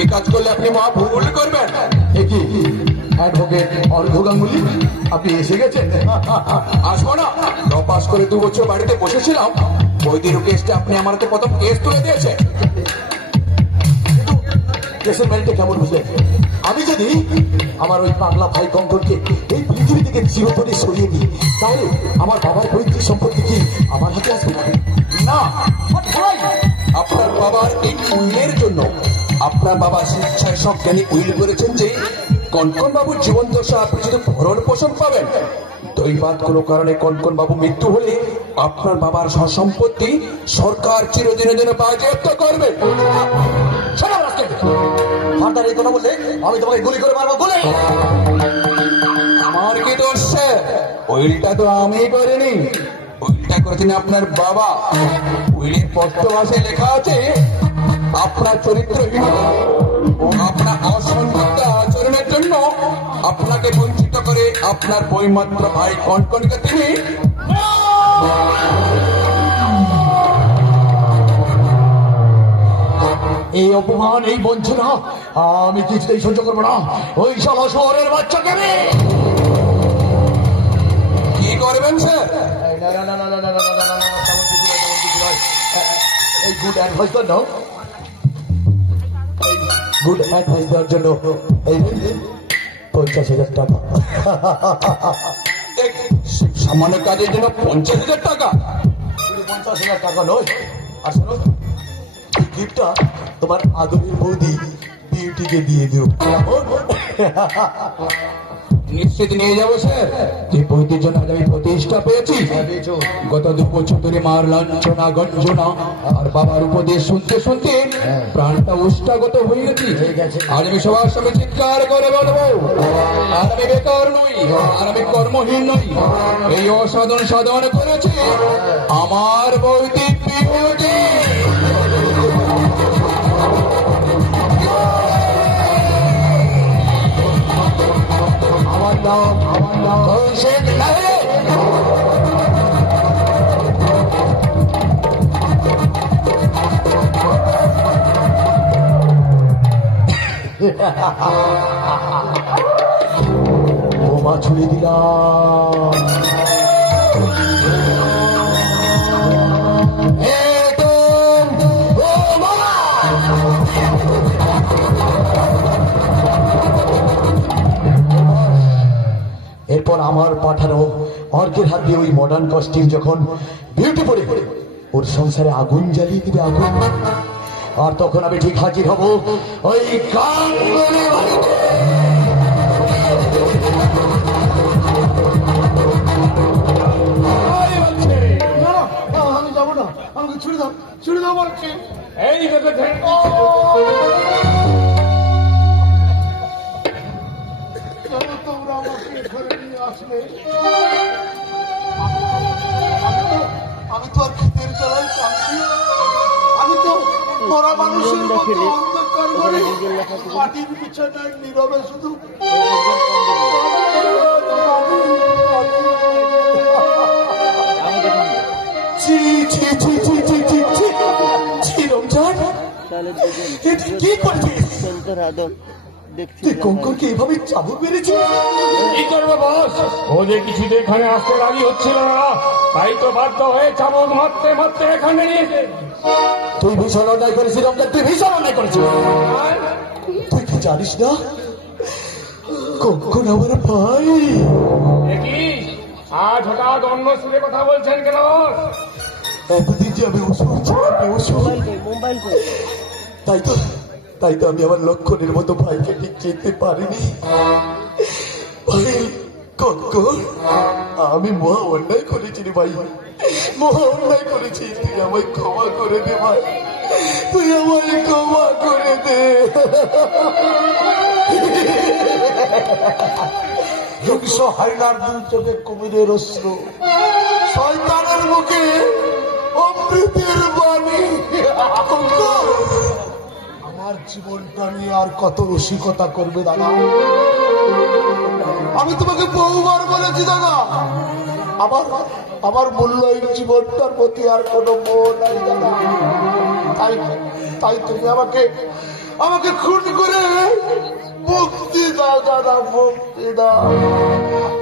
এই কাজ করলে আপনি মহা ভুল করবেন। কি অ্যাডভোকেট অর্ঘ গাঙ্গুলি, আপনি এসে গেছেন? আসবো না, ল পাস করে 2 বছর বাড়িতে বসেছিলাম, বৈদির কেসটা আপনি আমার তো প্রথম কেস তুলে দিয়েছে। কেসের ম্যারিটে কেমন বুঝলেন? আমি যদি আমার ওই পাগলা ভাই কঙ্কনকে এই পৃথিবী থেকে চিরতরে সরিয়ে দিই, তাহলে আমার বাবার পৈতৃক সম্পত্তি কি আমার হাতে আসবে না? না, আপনার বাবার এই উইলের জন্য আপনার বাবা স্বেচ্ছায় সব জ্ঞানী উইল করেছেন যে কনকন বাবুর জীবন দশা আপনি যদি ভরণ পোষণ পাবেন। দৈবাত কোনো কারণে কনকন বাবু মৃত্যু হলে আপনার বাবার সম্পত্তি সরকার চিরদিনের জন্য বাজেয়াপ্ত করবে। ফার্দার এই কথা বললে আমি তোমাকে গুলি করে মারবো বলে। আমার কি দোষ স্যার? উইলটা তো আমি করিনি, উইলটা করেছেন আপনার বাবা। উইলের স্পষ্ট ভাষায় লেখা আছে আপনার চরিত্রহীন ও আপনার অসংযুক্ত আচরণের জন্য আপনাকে বঞ্চিত করে আপনার বইমাত্র ভাই কনকনকে তিনি এই অপমান, এই বঞ্চনা আমি কিছুতেই সহ্য করবো না। ওই শালা শহরের বাচ্চাকে আমি কি করবেন স্যার? এই গুড অ্যাডভাইস দাও, গুড অ্যাডভাইস দেওয়ার জন্য এই 50,000 টাকা। এই সামান্য কাজের জন্য 50,000 টাকা? 50,000 টাকা নয়, আসলে এই গিফটটা তোমার আদরের বৌদি বিউটিকে দিয়ে দিও। নিশ্চিত নিয়ে যাবো স্যার। যে বইটির জন্য আজ আমি প্রতিষ্ঠা পেয়েছি, গত 2 বছর ধরে মার লাঞ্ছনা গঞ্জনা আর বাবার উপদেশ শুনতে শুনতে প্রাণটা উষ্টাগত হয়ে গেছি। আজ আমি সবার সামনে চিৎকার করে বলবো, আর আমি বেকার নই, আর আমি কর্মহীন নই। এই অসাধন সাধন করেছি আমার বৈদিক বিভূতি। আমার নাম কৌশিক নাহি। বোমা ছুড়ে দিলাম। এরপর আমার পাঠানো অর্কের হাত দিয়ে ওই মডার্ন কস্টিউম যখন বিউটি পরে ওর সংসারে আগুন জ্বালিয়ে দিবে, আগুন। আর তখন আমি ঠিক হাজির হব ওই গাঙ্গুলি বাড়িতে। আমি যাবো না, আমাকে ছুড়ে দাও, ছুড়ে দাও বলছি। এই দেখেছেন কেন তোমরা আমাকে এখানে নিয়ে আসলে? আমি তো আর ক্ষেতের জ্বালায় কাঁদছি, আমি তো মরা মানুষের মতো অন্ধকার ঘরে মাটির বিছানায় নীরবে শুধু ছি ছি ছি ছি ছি ছি ছি ছি রমজান, এটা কি করছিস? তুই কঙ্কনকে এভাবে চাবুক মেরেছিস? কি করবো বস, ও যে কিছুতে এখানে আসতে রাজি হচ্ছিল না, তাই তো বাধ্য হয়ে চাবুক মারতে মারতে এখানে নিয়েছে। তুই ভীষণ অন্যায় করেছিস রমজান, তুই ভীষণ অন্যায় করেছিস। তুই কি জানিস না কঙ্কন আমার ভাই? দেখি আজ হঠাৎ অন্য সুরে কথা বলছেন কেন? এতদিন যে আমি ওষুধ ছিলাম, ওষুধ, তাই তো আমি আমার লক্ষণের মতো ভাইকে ঠিক চিনতে পারিনি। ভাই কঙ্কন, আমি মহা অন্যায় করেছি রে ভাই, মহা অন্যায় করেছি। তুই আমায় ক্ষমা করে দে ভাই, তুই আমায় ক্ষমা করে দে। হিংস হাইনার দুই চোখে কুমিরের অশ্রু, শয়তানের মুখে অমৃতের বাণী। আমার জীবনটা নিয়ে আর কত রসিকতা করবে দাদা? আমি তোমাকে বহুবার বলেছি দাদা, আমার মূল্যহীন জীবনটার প্রতি আর কোনো মোহ নাই দাদা। তাই তুমি আমাকে আমাকে খুন করে মুক্তি দাও দাদা, মুক্তি দাও।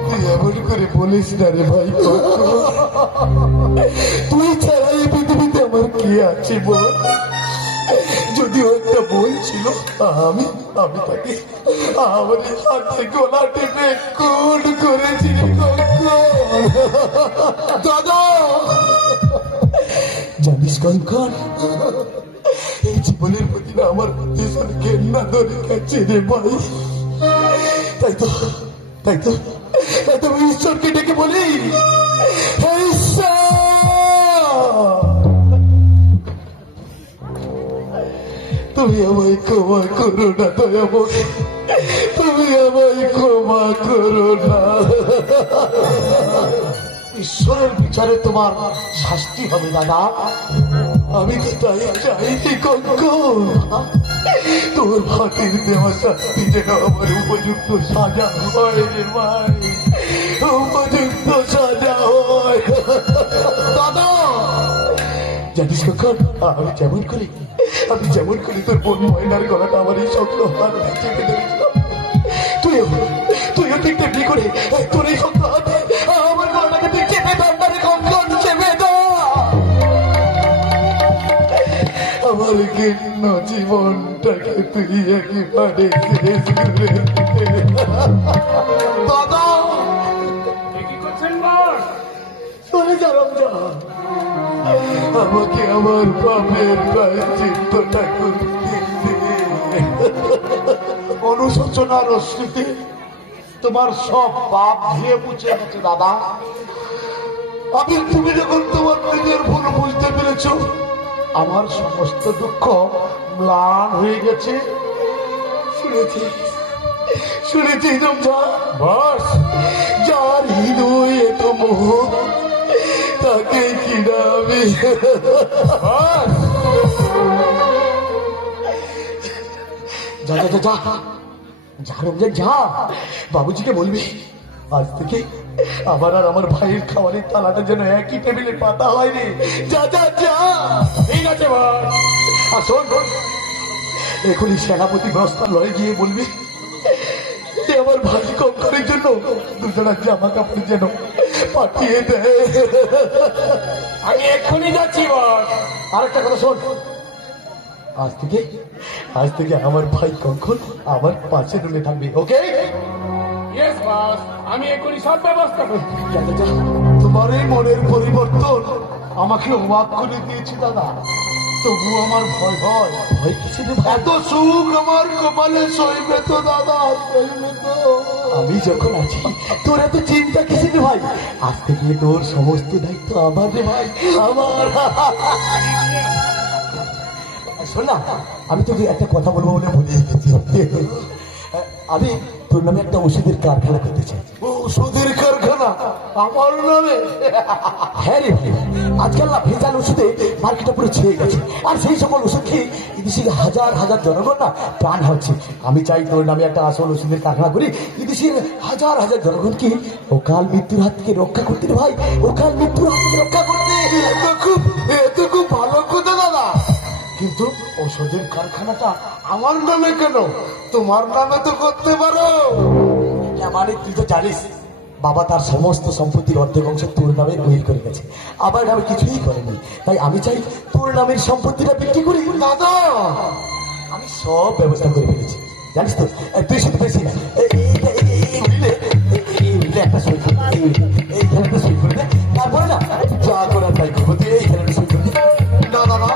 তুই এমন করে বলিস না রে ভাই কঙ্কন। তুই ছাড়া এই পৃথিবীতে আমার কি আছে বল? যদিও একটা বই ছিল, আমি তাকে আমার হাতে গলা টিপে খুন করেছি রে কঙ্কন। দাদা জানিস কঙ্কন, এই জীবনের প্রতি না আমার ভীষণ ঘেন্না ধরে গেছে রে ভাই। তাই তো আমি ঈশ্বরকে ডেকে বলি, হে ঈশ্বর, তুমি আমায় ক্ষমা করো না দয়াময়, তুমি আমায় ক্ষমা করো না। ঈশ্বরের বিচারে তোমার শাস্তি হবে দাদা। আমি তো তাই চাইছি কঙ্কন, তোর হাতের দেওয়া শাস্তি যেন আমার উপযুক্ত সাজা হয় রে ভাই, উপযুক্ত সাজা হয়। দাদা জানিস কঙ্কন, আমি যেমন করি তোর বোন ময়নার গলাটা আমার এই শক্ত হাত দিয়ে চেপে ধরেছিলাম, তুইও ঠিক তেমনি করে তোর এই শক্ত হাতে আমার গলাটাকে তুই চেপে ধর না রে কঙ্কন, চেপে ধর। আমার ঘৃণ্য জীবনটাকে তুই একেবারে শেষ করে দিলে। দাদা এ কি করছেন বস? চলে যা রমজান, আমাকে আমার পাপের প্রায়শ্চিত্তটা করতে দে। অনুশোচনার অশ্রুতে তোমার সব পাপ ধুয়ে মুছে গেছে দাদা। তুমি যখন তোমার নিজের ভুল বুঝতে পেরেছ, আমার সমস্ত দুঃখ ম্লান হয়ে গেছে। শুনেছি রমজান, বস, যার হৃদয় এত মোহ তাকে কিনাবে। বস, যা যা যা যা যা রমজান যা, বাবুজিকে বলবি আজ থেকে আমার আর আমার ভাইয়ের খাবারের তালাটা যেন একই টেবিলে পাতা হয়নি। যা যা যা। ঠিক আছে বস। আর শোন, এখনই সেনাপতি বস্ত্রালয়ে গিয়ে বলবি যে আমার ভাই কঙ্করের জন্য দুজনের জামা কাপড় যেন পাঠিয়ে দেয়। আমি এক্ষুনি যাচ্ছি বস। আরেকটা কথা শোন, আজ থেকে আমার ভাই কঙ্কন আমার পাশে রুমে থাকবে, ওকে? ইয়েস বস, আমি এক্ষুনি সব ব্যবস্থা করছি। তোমার এই মনের পরিবর্তন আমাকে অবাক করে দিয়েছে দাদা। তবু আমার ভয় হয়। ভয় কিসে রে ভাই? এত সুখ আমার কপালে সইবে তো দাদা, সইবে তো। আমি যখন আছি তোর এত চিন্তা কিসে রে ভাই? আজ থেকে তোর সমস্ত দায়িত্ব আমার রে ভাই, আমার। শোন না, আমি তোকে একটা কথা বলবো বলে ভুলে গেছি। আমি তোর নামে একটা ওষুধের কারখানা করতে চাই। ওষুধের কারখানা আমার নামে? হ্যাঁ রে ভাই, আজকাল না ভেজাল ওষুধে মার্কেটটা পুরো ছেয়ে গেছে, আর সেই সকল ওষুধ খেয়ে এদেশের হাজার হাজার জনগণ না প্রাণ হচ্ছে। আমি চাই তোর নামে একটা আসল ওষুধের কারখানা করি, এদেশের হাজার হাজার জনগণকে অকাল মৃত্যুর হাত থেকে রক্ষা করতে রে ভাই, অকাল মৃত্যুর হাত থেকে রক্ষা করতে। এত খুব ভালো কথা দাদা, কিন্তু ওষুধের কারখানাটা আমার নামে কেন? তোমার নামে তো করতে পারো। মানে তুই তো জানিস বাবা তার সমস্ত সম্পত্তির অর্ধেক অংশ তোর নামে উইল করে গেছে, আমার নামে কিছুই করেনি। তাই আমি চাই তোর নামের সম্পত্তিটা বিক্রি করি। দাদা, আমি সব ব্যবস্থা করে ফেলেছি, জানিস তো। তুই শুধু বেশি না, একটা সই করে দে, এইখানে একটা সই করে দে, তারপরে না যা করার তাই করবো, তুই এইখানে একটা সই করে দে। না দাদা,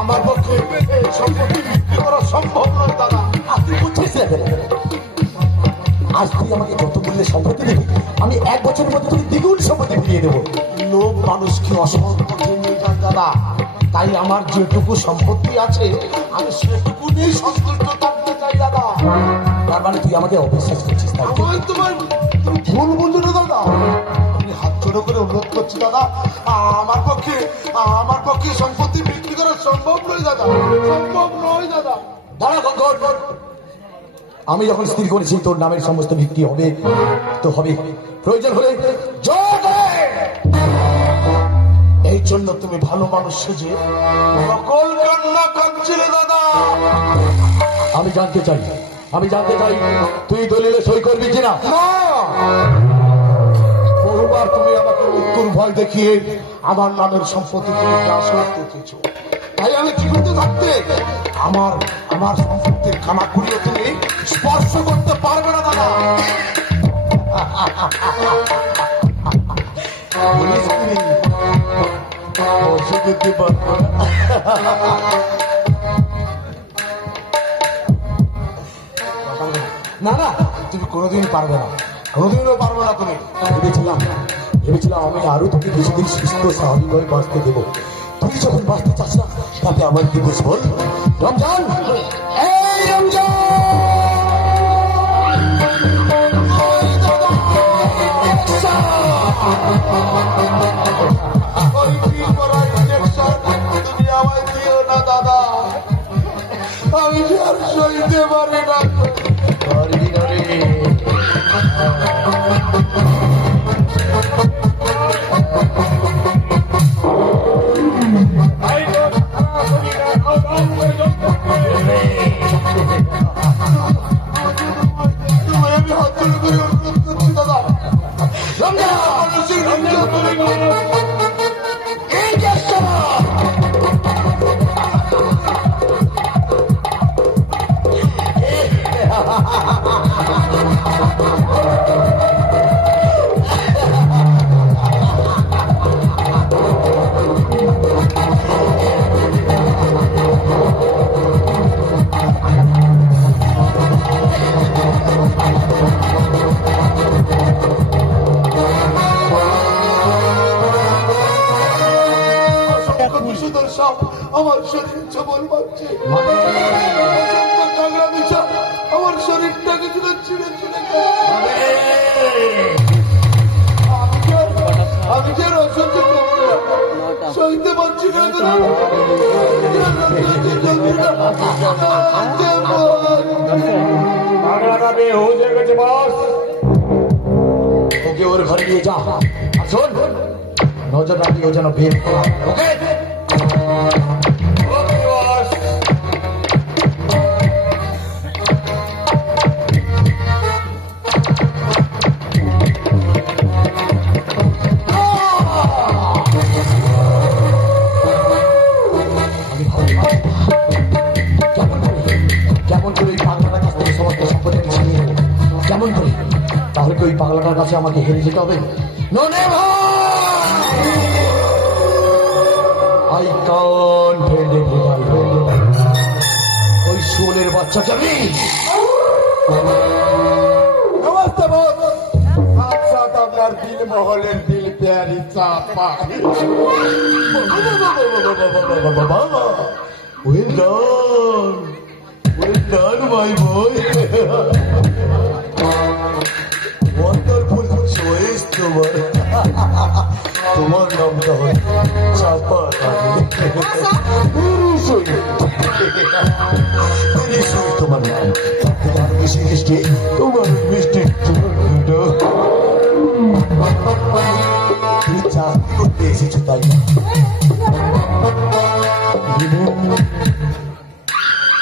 আমার পক্ষে এই সম্পত্তি বিক্রি করা সম্ভব নয় দাদা। আর তুই বুঝছিস না কেন? আজ তুই আমাকে যত মূল্যের সম্পত্তি দিবি, আমি 1 বছরের মধ্যে তুই দ্বিগুণ সম্পত্তি ফিরিয়ে দেবো। লোক মানুষকে অসৎ পথে নিয়ে যায় দাদা, তাই আমার যেটুকু সম্পত্তি আছে আমি সেটুকু নিয়ে সন্তুষ্ট থাকতে চাই দাদা। তার মানে তুই আমাকে অবিশ্বাস করছিস, তাই তো? তুমি ভুল বুঝো না দাদা, আমি হাত জোড়ো করে অনুরোধ করছি দাদা, আমার পক্ষে সম্পত্তি বিক্রি করা সম্ভব নয় দাদা, সম্ভব নয় দাদা। দাঁড়া কঙ্কন, আমি যখন স্থির করেছি তোর নামের সমস্ত বিক্রি হবে তো হবে, প্রয়োজন হলে জয় জয়। এই জন্য তুমি ভালো মানুষ সেজে সকল কান্না কাঁদছিলে দাদা। আমি জানতে চাই তুই দলিলে সই করবি কিনা? না, বহুবার তুমি আমাকে মৃত্যুর ভয় দেখিয়ে আমার নামের সম্পত্তি তুমি গ্রাস করতে চেয়েছো, তাই আমি জীবিত থাকতে আমার আমার সম্পত্তির খানাকুড়িও তুমি স্পর্শ করতে পারবে না দাদা। বলিস কি রে? স্পর্শ করতে পারবো না। না না, তুমি কোনোদিন পারবে না, কোনোদিনও পারবে না তুমি। ভেবেছিলাম আমি আরো তোকে কিছুদিন সুস্থ স্বাভাবিকভাবে বাঁচতে দেবো। তুই যখন বাঁচতে চাস না, তাতে আমার কি দোষ বল? রমজান, এই রমজান, তুমি আমায় দিও না দাদা, আমি যে আর সইতে পারি না। পারবি না রে। তাই তো সারা শরীরে দাও দাও করে জ্বলতে থাকে। তোমায় আমি হাত জোড় করে অনুরোধ করছি দাদা, আমার শরীর সবল পাচ্ছে, কাঁকড়া বিছা আমার শরীরটাকে কিনা ছিঁড়ে ছিঁড়ে আমি যে অসহ্য সইতে পারছি না। পাগলা যাবে হয়ে গেছে বস। ওকে ওর ঘরে নিয়ে যা। আর শোন, নজর রাখি ও যেন বের না হয়। ওকে? ওকে বস। আমি ভাবি কেমন করে ওই পাগলাটার কাছ থেকে সমস্ত সম্পত্তি ছিনিয়ে নেব? কেমন করে? তাহলে কি ওই পাগলাটার কাছে আমাকে হেরে যেতে হবে? ননে আই কান্ট হেল্প ওই শোলের বাচ্চাকে আমি নমস্তে বস, সাথ সাথ আপনার দিল মহলের দিল প্যারি চাপা। Well done. Well done, my boy. Wonderful choice তোমার। তোমার নামটা হয় চাপা রানী। Very sweet. Very sweet তোমার নাম। তোমার মিষ্টি মিষ্টি, তোমার মিষ্টি দুটো। তুমি চাকরি করতে এসেছো তাই না?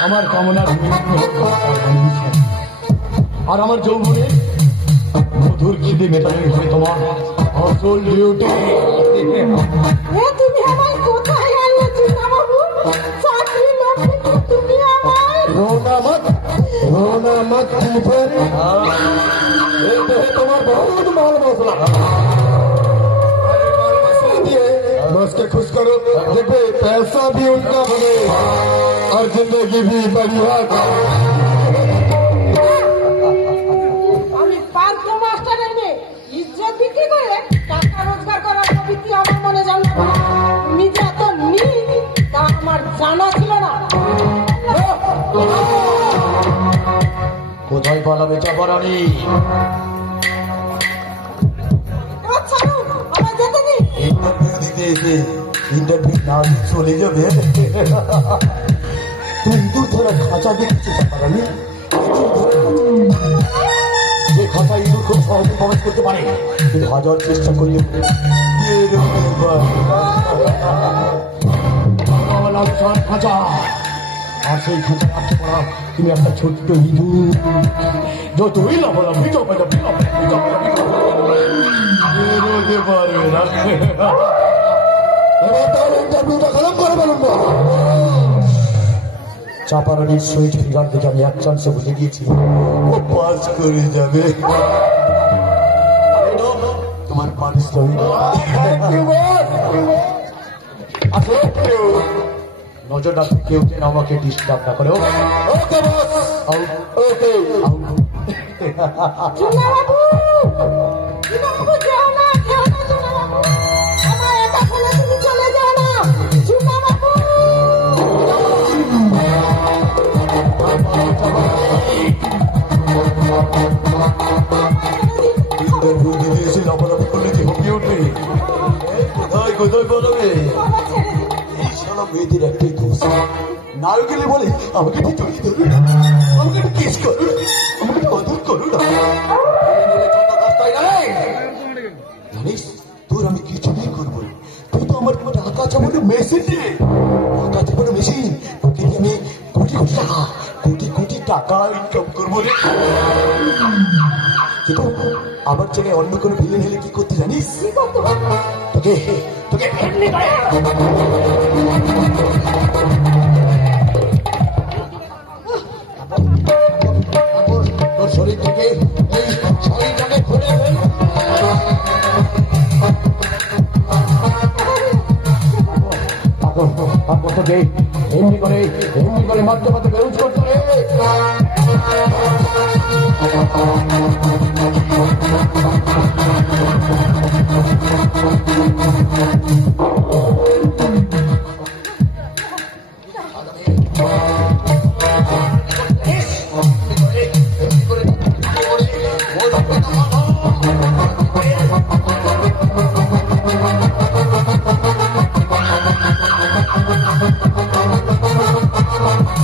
আমার কামনার আর আমার যৌবনে মধুর খিদে মেটানোই হয় তোমার আসল ডিউটি। তুমি আমায় কোথায় আনলে চিন্তাবাবু? চাকরি নকরি তুমি আমায় রোনা মত তোমার বহুত মাল মশলা बस के खुश करो, देखो पैसा भी उनका बने और जिंदगी भी बढ़िया। আমি পার্থ মাস্টারের মেয়ে, ইজ্জত বিক্রি করে টাকা রোজগার করার প্রবৃত্তি আমার মনে জন্ম না। তুমি যে এত নীচ তা আমার জানা ছিল না। কোথায় পালাবে চাপারানি? আচ্ছা আমার যেতে দিন। ইন্টারভিউ দিতে এসে ইন্টারভিউ না দিয়ে চলে যাবে। তুই ইঁদুর ধরা খাঁচা দেখেছিস চাপারানি? যে খাঁচা ইঁদুর খুব সহজে প্রবেশ করতে পারে, কিন্তু হাজার চেষ্টা করলে খাঁচা আর সেই খাঁচা রাখতে পারা তুমি একটা ছোট্ট ইঁদুর। যতই লাফালাফি চাপাচাপি বেরোতে পারবে না। এবার তাহলে ইন্টারভিউটা খারাপ করে ফেলুন। চাপারানির সুইট ফিগার দেখে আমি এক চান্সে বুঝে গিয়েছি ও পাস করে যাবে। তোমার পারিশ্রমিক নজর রাখতে কেউ যেন আমাকে ডিস্টার্ব না করে। ওকে বস, ওকে। চুনা বাবু, চুনা বাবু, যেও না, যেও না, চুনা বাবু। আমায় একা ফেলে তুমি চলে যাও না, চুনা বাবু। ইন্টারভিউ দিতে এসে লাফালাফি করলে যে হপিয়ে উঠবে। কোথায় কোথায় বলবে? বাবা ছেড়ে দিন। এই শালা মেয়েদের একটাই দোষ, নাও গেলে বলে আমাকে একটু জড়িয়ে ধরুন, আমাকে একটু কিস করুন, আমাকে একটু আদর করুন। জানিস তোর আমি কিছুই করবো না। তুই তো আমার টাকা চাপানো মেশিন রে, টাকা চাপানো মেশিন। তোকে দিয়ে আমি কোটি কোটি টাকা, কোটি কোটি টাকা ইনকাম করবো রে। কিন্তু আমার জায়গায় অন্য কোনো ভিলেন হলে কি করতে জানিস? কি করতে হবে? তোকে তোকে এমনি করে তোর শরীর থেকে এই শরীরটাকে খুলে ফেল। তোকে এমনি করে মারতে মারতে বেরোজ করতে হবে।